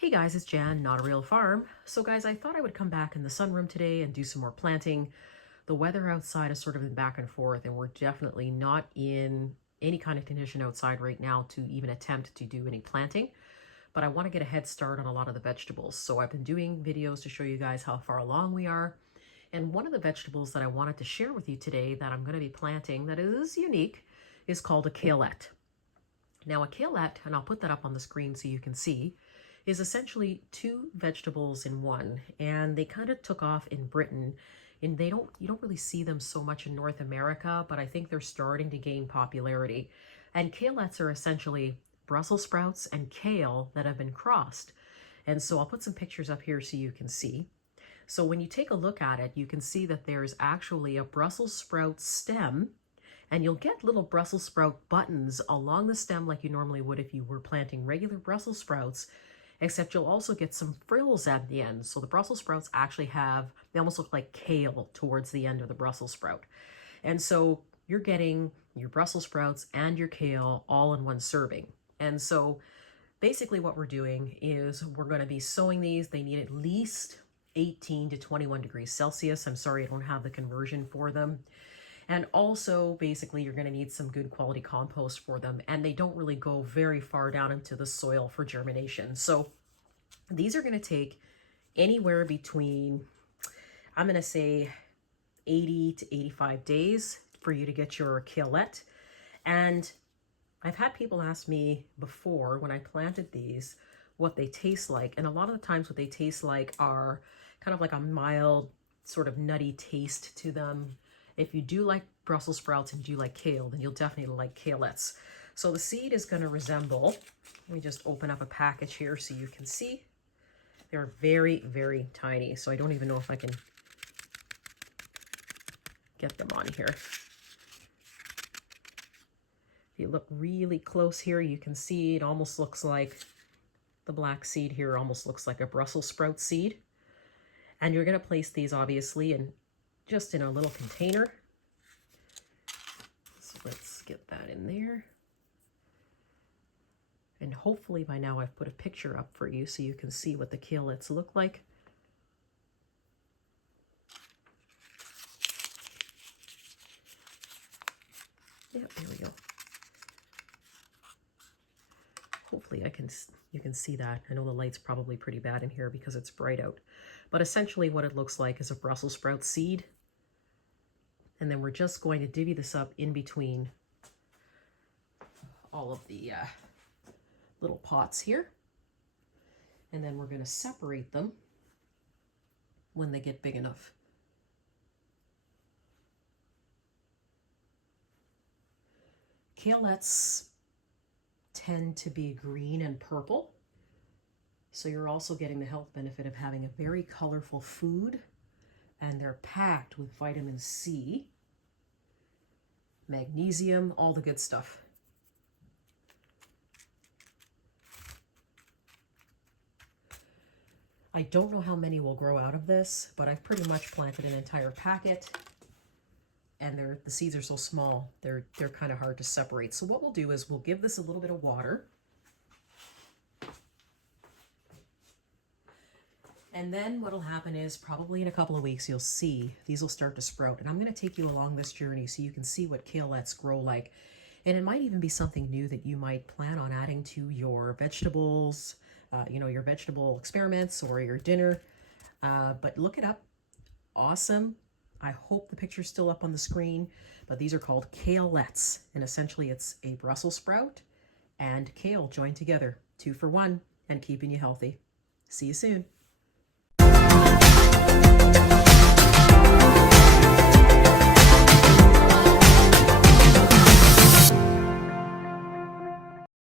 Hey guys, it's Jan, Not a Real Farm. So guys, I thought I would come back in the sunroom today and do some more planting. The weather outside has sort of been back and forth, and we're definitely not in any kind of condition outside right now to even attempt to do any planting. But I want to get a head start on a lot of the vegetables. So I've been doing videos to show you guys how far along we are. And one of the vegetables that I wanted to share with you today that I'm going to be planting that is unique is called a kalette. Now a kalette, and I'll put that up on the screen so you can see, is essentially two vegetables in one, and they kind of took off in Britain, and you don't really see them so much in North America, but I think they're starting to gain popularity. And kalettes are essentially Brussels sprouts and kale that have been crossed. And so I'll put some pictures up here so you can see. So when you take a look at it, you can see that there's actually a Brussels sprout stem, and you'll get little Brussels sprout buttons along the stem like you normally would if you were planting regular Brussels sprouts, except you'll also get some frills at the end. So the Brussels sprouts actually they almost look like kale towards the end of the Brussels sprout. And so you're getting your Brussels sprouts and your kale all in one serving. And so basically what we're doing is we're going to be sowing these. They need at least 18 to 21 degrees Celsius. I'm sorry, I don't have the conversion for them. And also, basically, you're going to need some good quality compost for them. And they don't really go very far down into the soil for germination. So these are going to take anywhere between, I'm going to say 80 to 85 days for you to get your kalette. And I've had people ask me before when I planted these what they taste like. And a lot of the times what they taste like are kind of like a mild sort of nutty taste to them. If you do like Brussels sprouts and do like kale, then you'll definitely like kalettes. So the seed is going to resemble, let me just open up a package here so you can see. They're very, very tiny. So I don't even know if I can get them on here. If you look really close here, you can see it almost looks like the black seed here almost looks like a Brussels sprout seed. And you're going to place these obviously just in a little container. So let's get that in there. And hopefully by now I've put a picture up for you so you can see what the kalettes look like. Yeah, there we go. Hopefully you can see that. I know the light's probably pretty bad in here because it's bright out. But essentially what it looks like is a Brussels sprout seed. And then we're just going to divvy this up in between all of the little pots here. And then we're going to separate them when they get big enough. Kalettes tend to be green and purple. So you're also getting the health benefit of having a very colorful food. And they're packed with vitamin C, magnesium, all the good stuff. I don't know how many will grow out of this, but I've pretty much planted an entire packet. And the seeds are so small, they're kind of hard to separate. So what we'll do is we'll give this a little bit of water. And then what'll happen is probably in a couple of weeks, you'll see these will start to sprout. And I'm going to take you along this journey so you can see what kalettes grow like. And it might even be something new that you might plan on adding to your vegetables, your vegetable experiments or your dinner. But look it up. Awesome. I hope the picture's still up on the screen, but these are called kalettes. And essentially it's a Brussels sprout and kale joined together, 2 for 1, and keeping you healthy. See you soon.